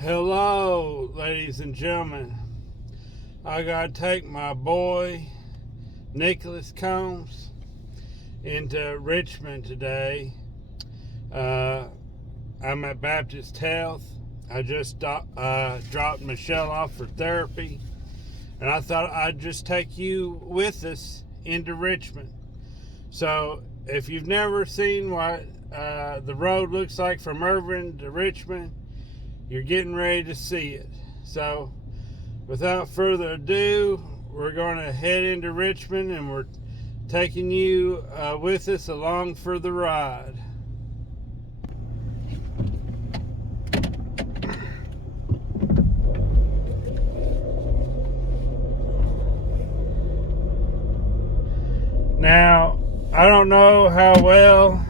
Hello, ladies and gentlemen. I gotta take my boy Nicholas Combs into Richmond today. I'm at Baptist Health. I just dropped Michelle off for therapy, and I thought I'd just take you with us into Richmond. So if you've never seen what the road looks like from Irvine to Richmond, you're getting ready to see it. So without further ado, we're going to head into Richmond, and we're taking you with us along for the ride. Now, I don't know how well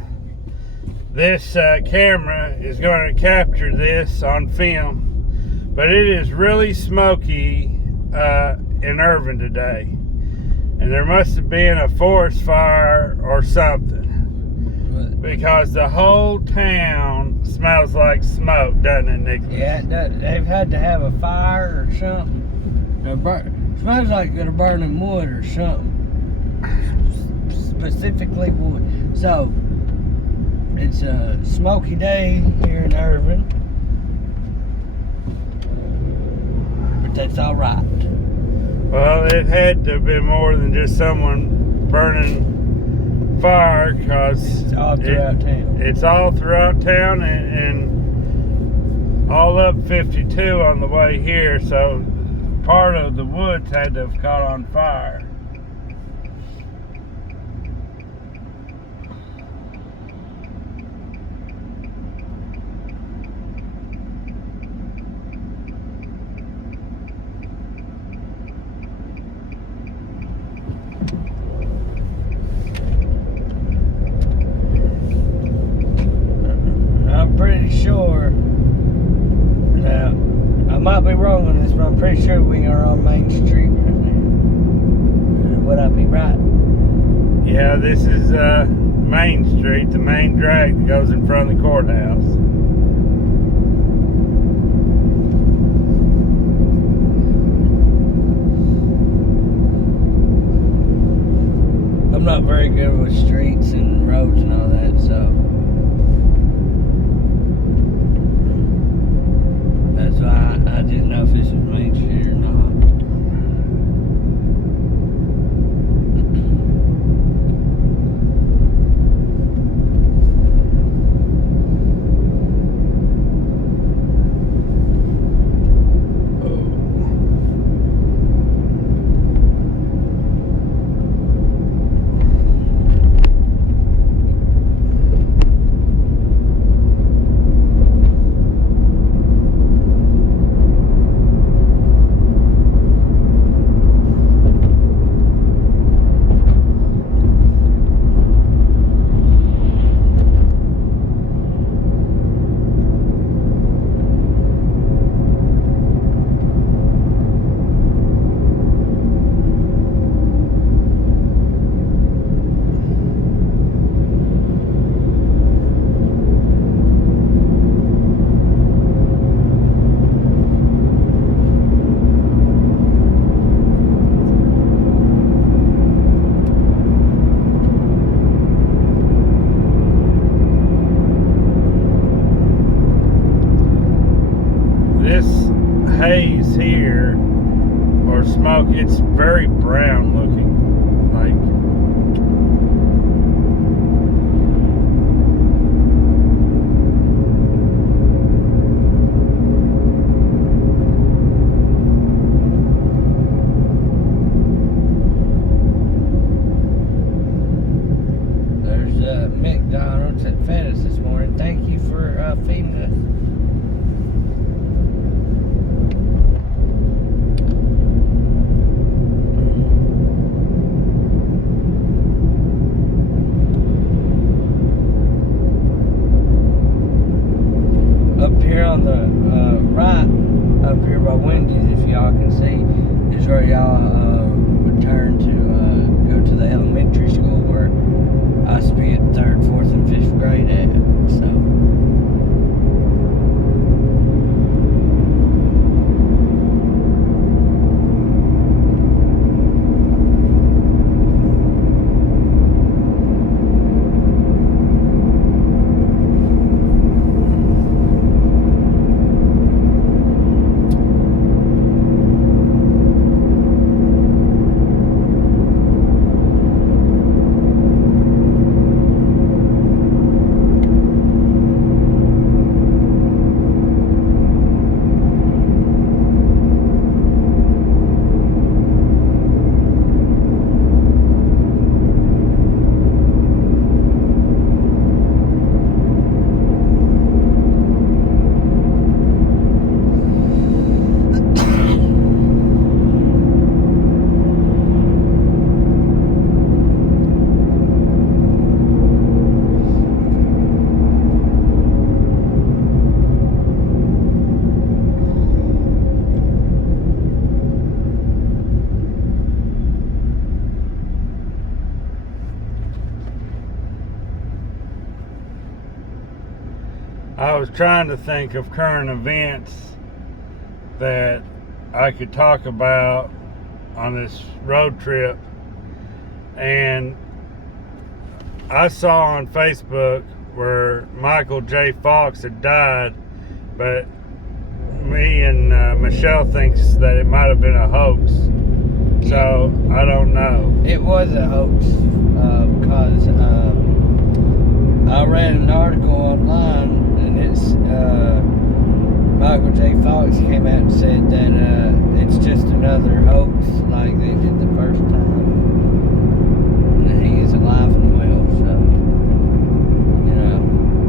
this camera is going to capture this on film, but it is really smoky in Irvine today, and there must have been a forest fire or something, because the whole town smells like smoke, doesn't it, Nicholas? Yeah, it does. They've had to have a fire or something. It smells like they're burning wood or something, specifically wood. So it's a smoky day here in Irvine, but that's all right. Well, it had to have been more than just someone burning fire, because it's all throughout town. It's all throughout town, and all up 52 on the way here. So part of the woods had to have caught on fire. Pretty sure, now I might be wrong on this, but I'm pretty sure we are on Main Street right now. Would I be right? Yeah, this is Main Street, the main drag that goes in front of the courthouse. I'm not very good with streets and roads and all that, so that's why I didn't know if this was Main Street or not. Haze here, or smoke, it's very brown looking. There's McDonald's that fed us this morning. Thank you for feeding us. Here on the right, up here by Wendy's, if y'all can see, is where y'all would turn to go to the elementary school where I used to be at 3rd, 4th, and 5th grade at. So was trying to think of current events that I could talk about on this road trip, and I saw on Facebook where Michael J. Fox had died, but me and Michelle thinks that it might have been a hoax. So I don't know. It was a hoax because I read an article online, and it's Michael J. Fox came out and said that it's just another hoax like they did the first time, and that he is alive and well. So, you know.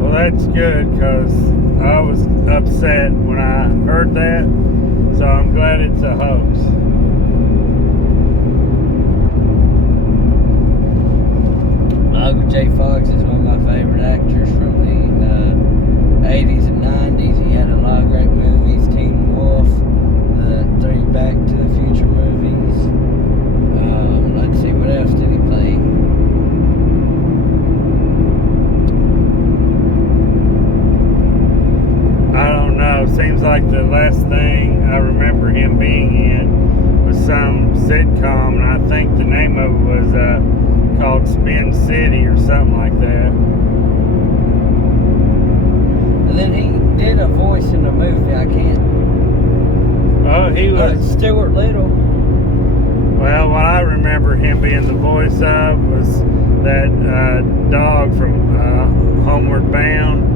Well, that's good, because I was upset when I heard that, so I'm glad it's a hoax. Michael J. Fox is one of my favorite actors from the 80s and 90s. He had a lot of great movies. Teen Wolf, the 3 Back to the Future movies. Let's see, what else did he play? I don't know. Seems like the last thing I remember him being in was some sitcom, and I think the name of it was called Spin City or something like that. And then he did a voice in a movie. I can't. Oh, he was Stuart Little. Well, what I remember him being the voice of was that dog from Homeward Bound.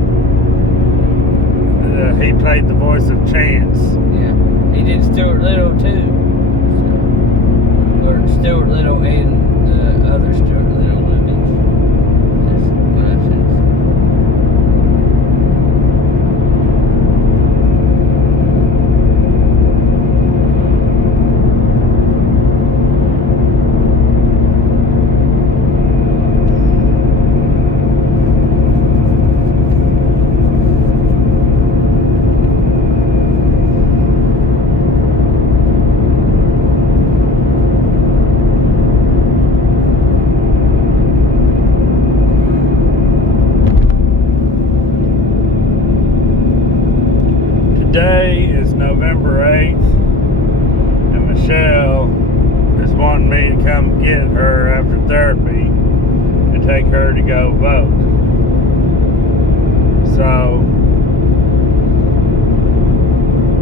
He played the voice of Chance. Yeah, he did Stuart Little too. So, or Stuart Little and the other Stuart Little movies. That's what I said. Today is November 8th, and Michelle is wanting me to come get her after therapy and take her to go vote. So,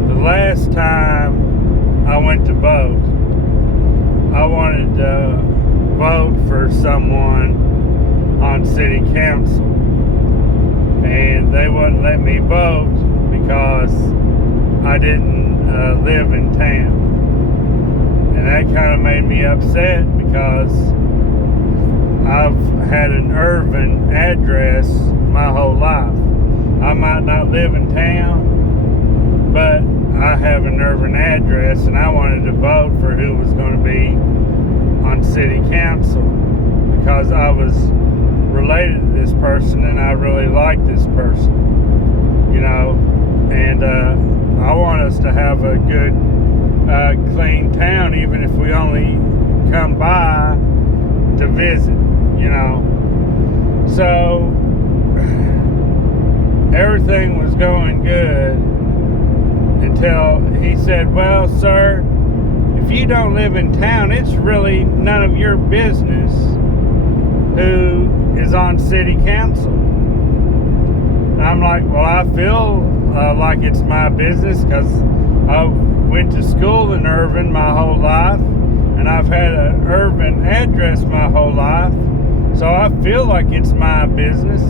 the last time I went to vote, I wanted to vote for someone on city council, and they wouldn't let me vote because I didn't live in town. And that kind of made me upset, because I've had an Irvine address my whole life. I might not live in town, but I have an Irvine address, and I wanted to vote for who was going to be on city council, because I was related to this person and I really like this person, you know. And I want us to have a good, clean town, even if we only come by to visit, you know. So everything was going good until he said, well, sir, if you don't live in town, it's really none of your business who is on city council. And I'm like, well, I feel like it's my business, because I went to school in Irvine my whole life, and I've had an Irvine address my whole life, so I feel like it's my business,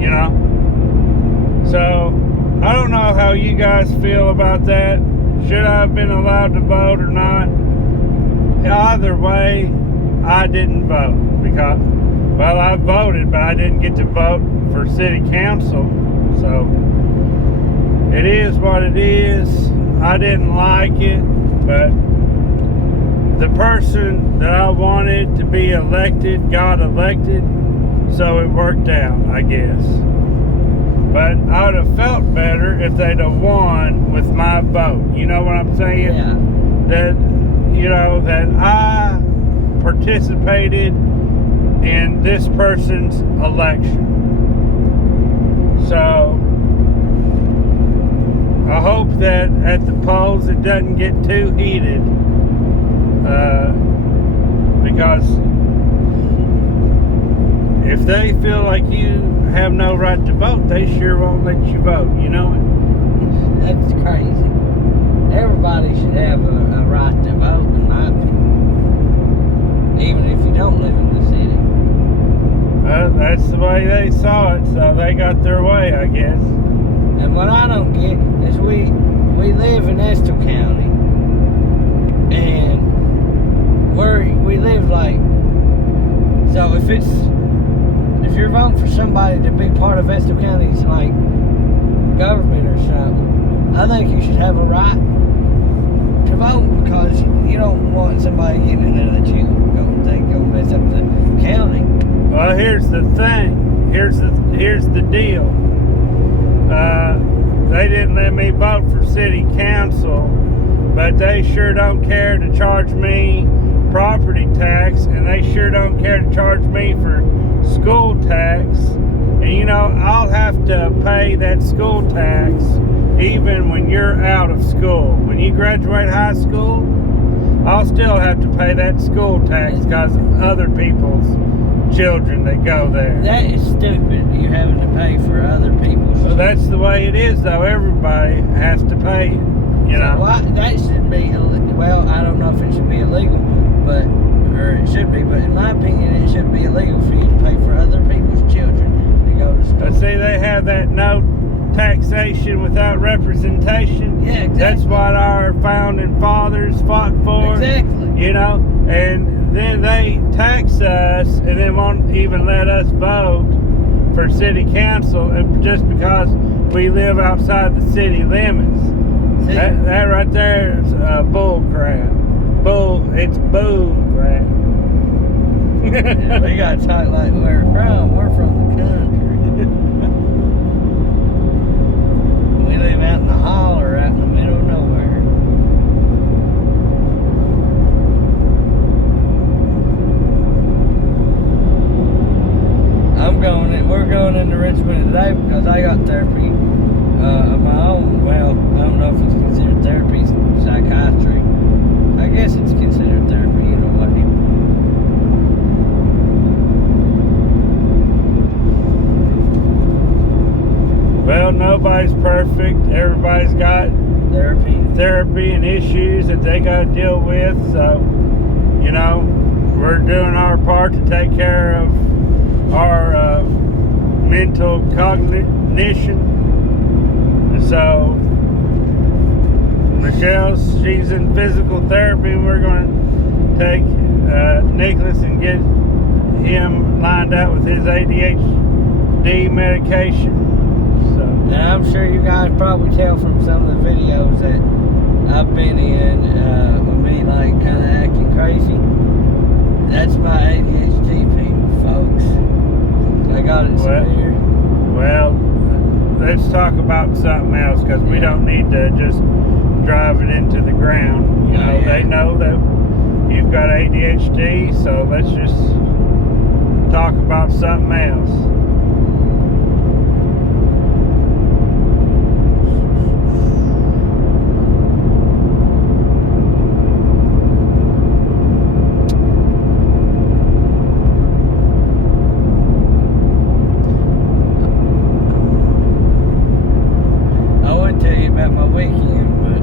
you know. So I don't know how you guys feel about that. Should I have been allowed to vote or not? Either way, I didn't vote, because, well, I voted, but I didn't get to vote for city council. So it is what it is. I didn't like it, but the person that I wanted to be elected got elected, so it worked out, I guess. But I would have felt better if they'd have won with my vote. You know what I'm saying? Yeah. That, you know, that I participated in this person's election. So I hope that at the polls it doesn't get too heated, because if they feel like you have no right to vote, they sure won't let you vote. You know it. That's crazy. Everybody should have a right to vote, in my opinion. Even if you don't live in the city. Well, that's the way they saw it, so they got their way, I guess. And what I don't get is we live in Estill County, and we live like, so if you're voting for somebody to be part of Estill County's like government or something, I think you should have a right to vote, because you don't want somebody getting in there that you don't think will mess up the county. Well, here's the thing. Here's the deal. They didn't let me vote for city council, but they sure don't care to charge me property tax, and they sure don't care to charge me for school tax. And you know, I'll have to pay that school tax even when you're out of school. When you graduate high school, I'll still have to pay that school tax because of other people's children that go there. That is stupid, you having to pay for other people's So that's the way it is, though. Everybody has to pay it, you know. Why, that should be, well, I don't know if it should be illegal, or it should be, but in my opinion, it should be illegal for you to pay for other people's children to go to school. But see, they have that no taxation without representation. Yeah, exactly. That's what our founding fathers fought for. Exactly. You know, and then they tax us and then won't even let us vote for city council, and just because we live outside the city limits. See? That right there is bull crap. It's bull crap. Yeah, we gotta talk like where we're from. We're from the country. We live out in the holler, out in the middle of nowhere. We're going into Richmond today because I got therapy of my own. Well, I don't know if it's considered therapy, psychiatry. I guess it's considered therapy in a way. Well, nobody's perfect. Everybody's got therapy and issues that they got to deal with. So, you know, we're doing our part to take care of our mental cognition. And so, she's in physical therapy, and we're going to take Nicholas and get him lined out with his ADHD medication. So, now, I'm sure you guys probably tell from some of the videos that I've been in with me like kind of acting crazy. That's my ADHD people, folks. I got it severe. Well, let's talk about something else, because we don't need to just drive it into the ground. You know, yeah. They know that you've got ADHD, so let's just talk about something else. My weekend, but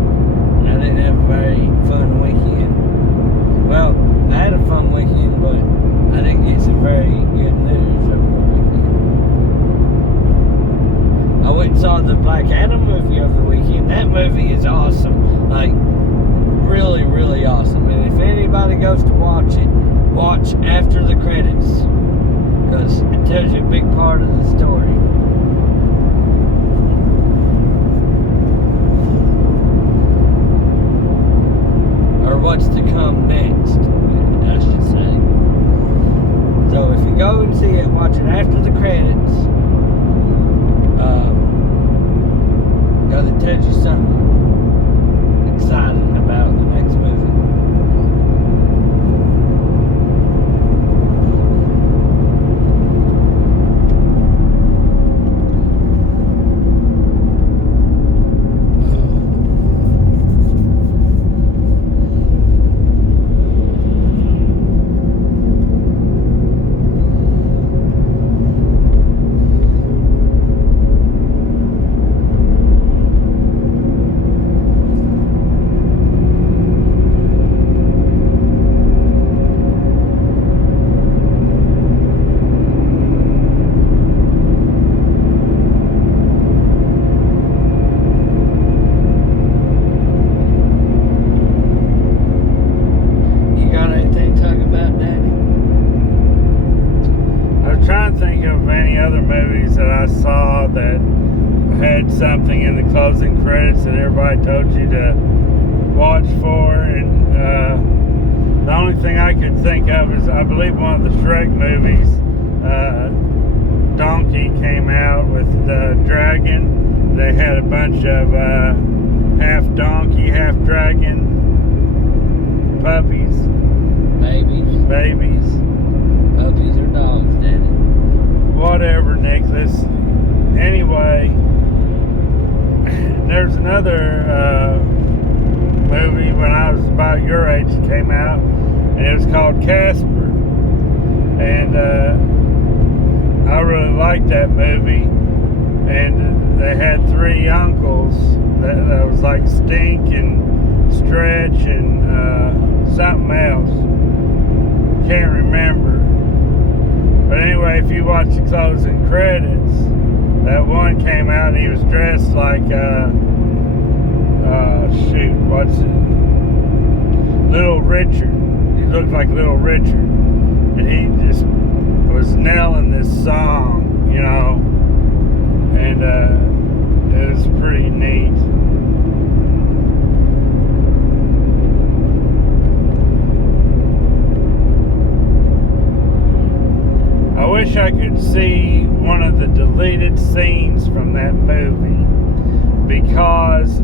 I didn't have a very fun weekend. Well, I had a fun weekend, but I didn't get some very good news over the weekend. I went and saw the Black Adam movie over the weekend. That movie is awesome, like really, really awesome. And if anybody goes to watch it, watch after the credits, because it tells you a big part of the story. Or what's to come next, I should say. So if you go and see it, watch it after the credits, because it tells you something exciting about the next movie. closing credits that everybody told you to watch for, and the only thing I could think of is I believe one of the Shrek movies, Donkey came out with the dragon. They had a bunch of half donkey, half dragon puppies. Babies. Puppies or dogs, Daddy? Whatever, Nicholas. Anyway, there's another movie when I was about your age that came out, and it was called Casper. And I really liked that movie. And they had three uncles that was like Stink and Stretch and something else. Can't remember. But anyway, if you watch the closing credits, that one came out and he was dressed like what's it? Little Richard. He looked like Little Richard. And he just was nailing this song, you know. And it was pretty neat. I wish I could see one of the deleted scenes from that movie, because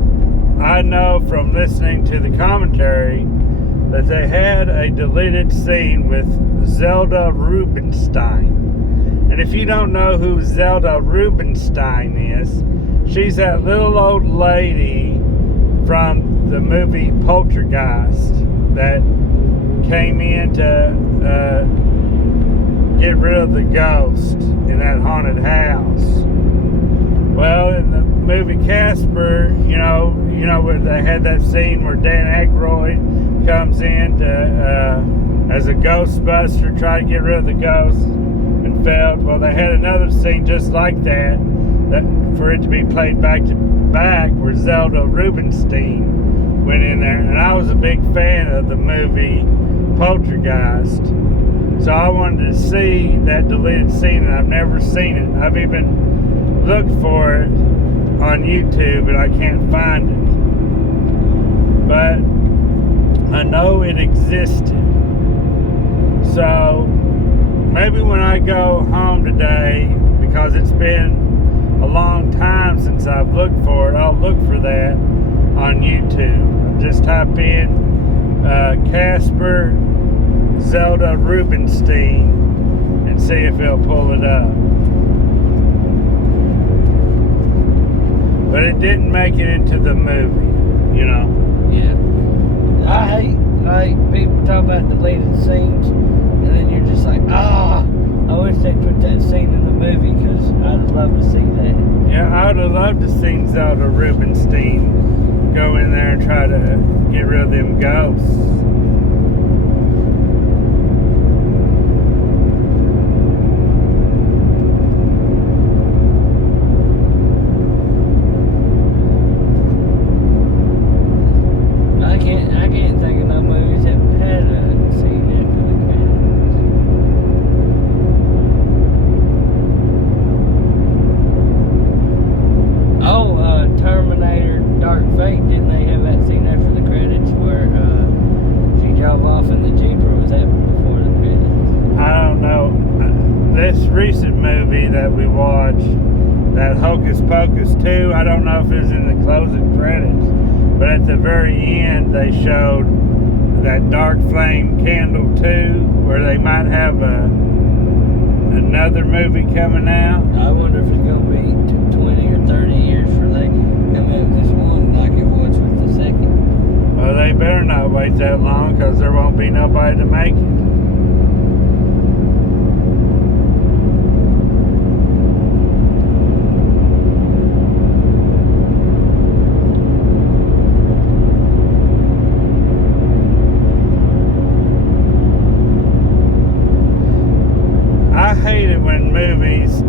I know from listening to the commentary that they had a deleted scene with Zelda Rubinstein. And if you don't know who Zelda Rubinstein is, she's that little old lady from the movie Poltergeist that came in to get rid of the ghost in that haunted house. Well, in the movie Casper, you know where they had that scene where Dan Aykroyd comes in to as a ghostbuster, try to get rid of the ghost, and failed. Well, they had another scene just like that for it to be played back to back, where Zelda Rubinstein went in there, and I was a big fan of the movie Poltergeist. So I wanted to see that deleted scene, and I've never seen it. I've even looked for it on YouTube, and I can't find it. But I know it existed. So maybe when I go home today, because it's been a long time since I've looked for it, I'll look for that on YouTube. Just type in Casper Zelda Rubinstein and see if it'll pull it up. But it didn't make it into the movie, you know. Yeah. I hate people talk about deleted scenes, and then you're just like, I wish they put that scene in the movie, because I'd love to see that. Yeah, I would have loved to see Zelda Rubinstein go in there and try to get rid of them ghosts. I can't think of no movies that had a scene after the credits. Oh, Terminator Dark Fate, didn't they have that scene after the credits where she drove off in the Jeep, or was that before the credits? I don't know. This recent movie that we watched, that Hocus Pocus 2, I don't know if it was in the closing credits, but at the very end they showed that Dark Flame Candle 2, where they might have another movie coming out. I wonder if it's going to be 20 or 30 years for they come out with this one like it was with the second. Well, they better not wait that long, because there won't be nobody to make it. I hate it when movies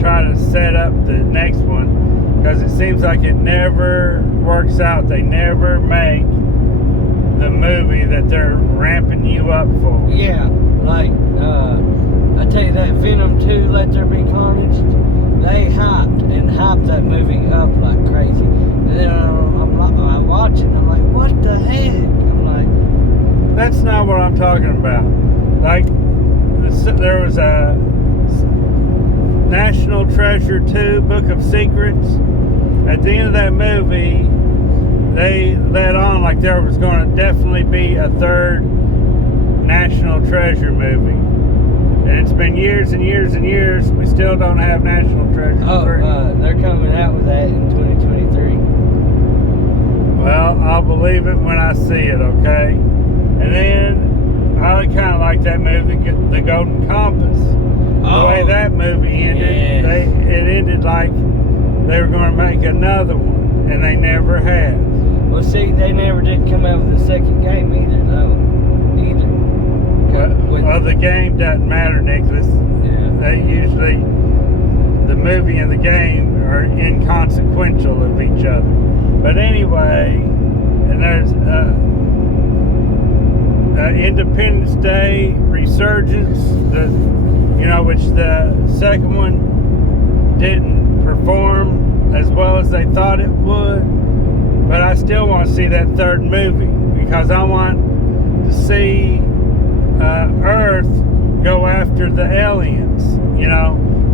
try to set up the next one, because it seems like it never works out. They never make the movie that they're ramping you up for. Yeah, like, I tell you that Venom 2, Let There Be Carnage, they hyped that movie up like crazy. And then I'm watching, I'm like, what the heck? I'm like, that's not what I'm talking about. Like, there was a National Treasure 2 Book of Secrets. At the end of that movie, they let on like there was going to definitely be a third National Treasure movie. And it's been years and years and years. We still don't have National Treasure 3. They're coming out with that in 2023. Well, I'll believe it when I see it, okay? And then I kind of like that movie, The Golden Compass. The way that movie ended, it ended like they were going to make another one, and they never had. Well, see, they never did come out with a second game either, though. Well, the game doesn't matter, Nicholas. Yeah. They usually, the movie and the game are inconsequential of each other. But anyway, and there's Independence Day Resurgence, which the second one didn't perform as well as they thought it would. But I still want to see that third movie because I want to see Earth go after the aliens,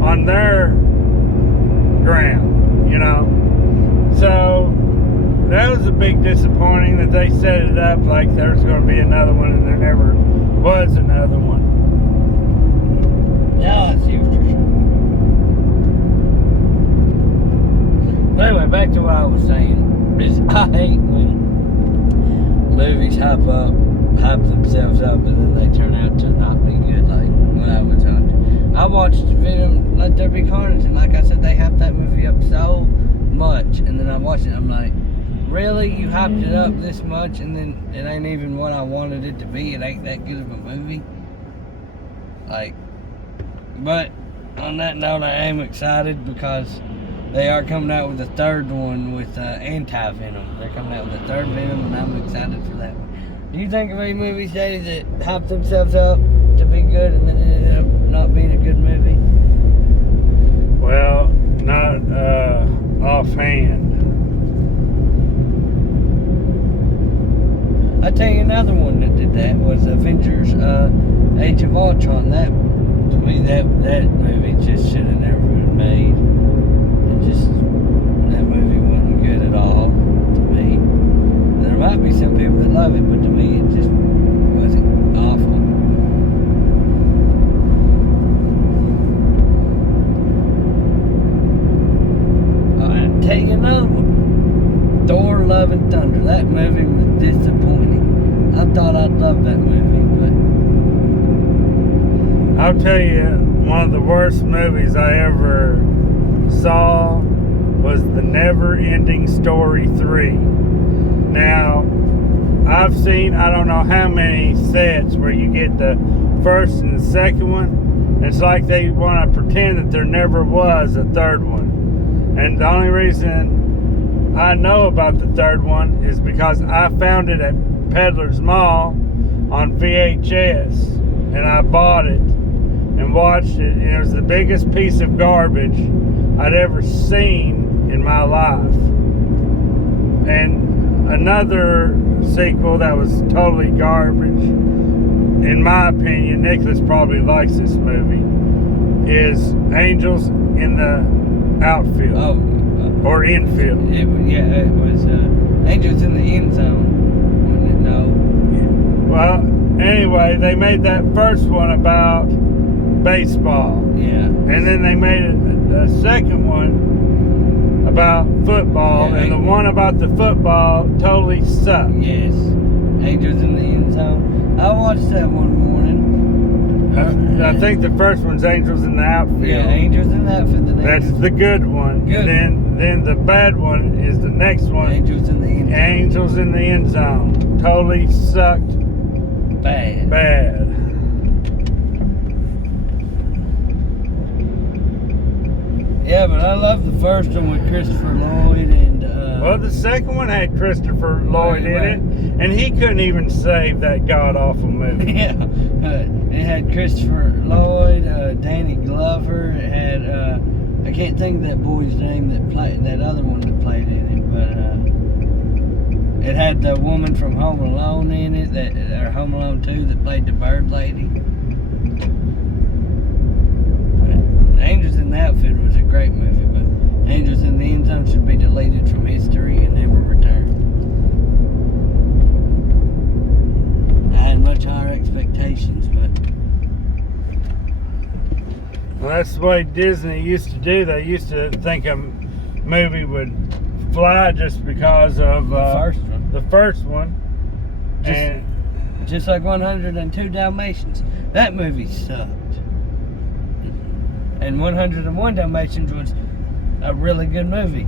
on their ground, So that was a big disappointing that they set it up like there's going to be another one and there never was another one. Yeah, I see what you're saying. But anyway, back to what I was saying is I hate when movies hype themselves up and then they turn out to not be good like what I was on. I watched Venom Let There Be Carnage, and like I said, they hyped that movie up so much, and then I watched it, I'm like, really? You hyped it up this much and then it ain't even what I wanted it to be? It ain't that good of a movie? But on that note, I am excited because they are coming out with a third one with anti-Venom. They're coming out with a third Venom, and I'm excited for that one. Do you think of any movies, Daddy, that hype themselves up to be good and then ended up not being a good movie? Well, not offhand. I'll tell you another one that did that was Avengers Age of Ultron. That, to me, that movie just should have never been made. That movie wasn't good at all to me. There might be some people that love it, but to me it just wasn't awful. I'll tell you another one. Thor Love and Thunder. That movie was disappointing. I thought I'd love that movie, but I'll tell you, one of the worst movies I ever saw was The Never Ending Story 3. Now, I've seen I don't know how many sets where you get the first and the second one. It's like they want to pretend that there never was a third one. And the only reason I know about the third one is because I found it at Peddler's Mall on VHS, and I bought it and watched it, and it was the biggest piece of garbage I'd ever seen in my life. And another sequel that was totally garbage, in my opinion, Nicholas probably likes this movie, is Angels in the Outfield. Or Infield. It was Angels in the End Zone. Wasn't it? No. Well, anyway, they made that first one about baseball. Yeah. And then they made a second one about football, and the one about the football totally sucked. Yes. Angels in the End Zone. I watched that one morning. I think the first one's Angels in the Outfield. Yeah, Angels in the Outfield. That's the good one. Good. And then the bad one is the next one. Angels in the End Zone. Angels in the End Zone. Totally sucked. Bad. Yeah, but I love the first one with Christopher Lloyd and. Well, the second one had Christopher Lloyd in it, and he couldn't even save that god-awful movie. Yeah, it had Christopher Lloyd, Danny Glover, it had I can't think of that boy's name that played that other one that played in it, but it had the woman from Home Alone in it, or Home Alone 2, that played the bird lady. But Angels in the Outfield was a great movie, but Angels in the End Zone should be deleted from history and never return. I had much higher expectations, but Well, that's the way Disney used to do. They used to think a movie would fly just because of the first one. the first one. Just like 102 Dalmatians. That movie sucked. And 101 Dalmatians was a really good movie.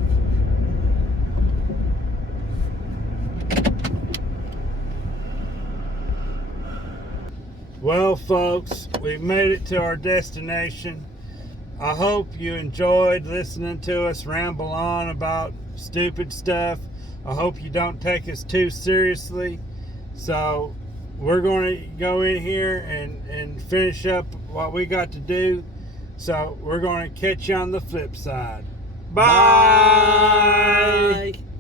Well, folks, we've made it to our destination. I hope you enjoyed listening to us ramble on about stupid stuff. I hope you don't take us too seriously. So we're going to go in here and finish up what we got to do. So we're going to catch you on the flip side. Bye. Bye.